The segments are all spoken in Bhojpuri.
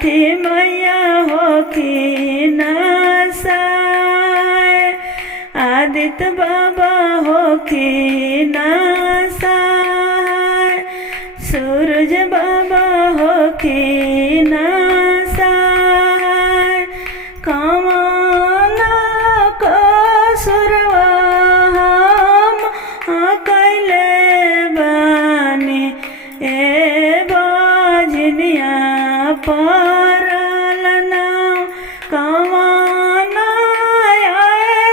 छठी मैया होखी नासाय, आदित्य बाबा होखी नासाय, सूरज बाबा होखी नासाय, कमना कसुरवा हम कैले बानी, ए बजनिया परल नाम कमना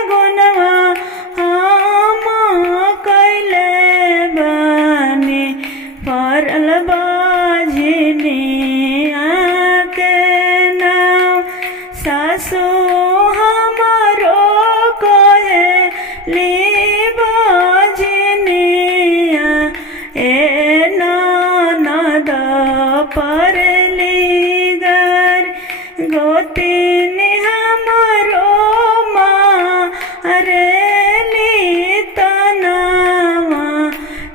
गुणवा हम कैले बानी, परल बजनिया के नाम सासु हमारो कहेली बजनिया, ए ननद परली घर गोतिनी हमारो मारेली तनावा,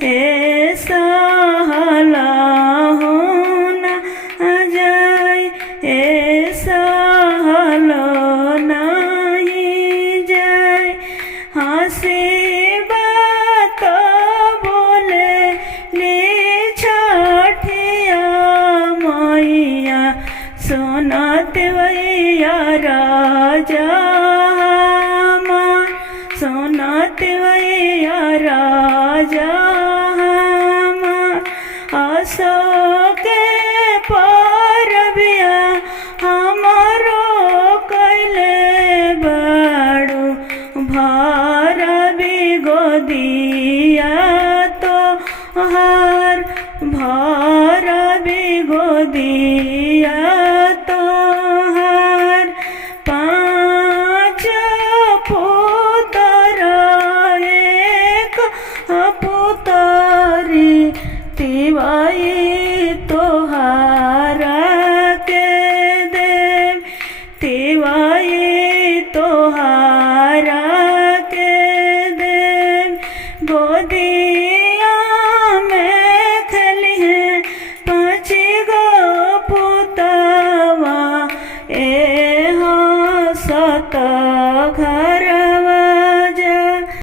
ए सहला होना जाय, ए सहलो नहीं जाय, हंसी बात बोले ली छठिया मैया, सुनत वैया राजा हमार, सुनत वैया राजा हमार, अशोके परबिया हमारो कैले बाड़ू, भरबी गोदिया तो हार, भरबी गोदिया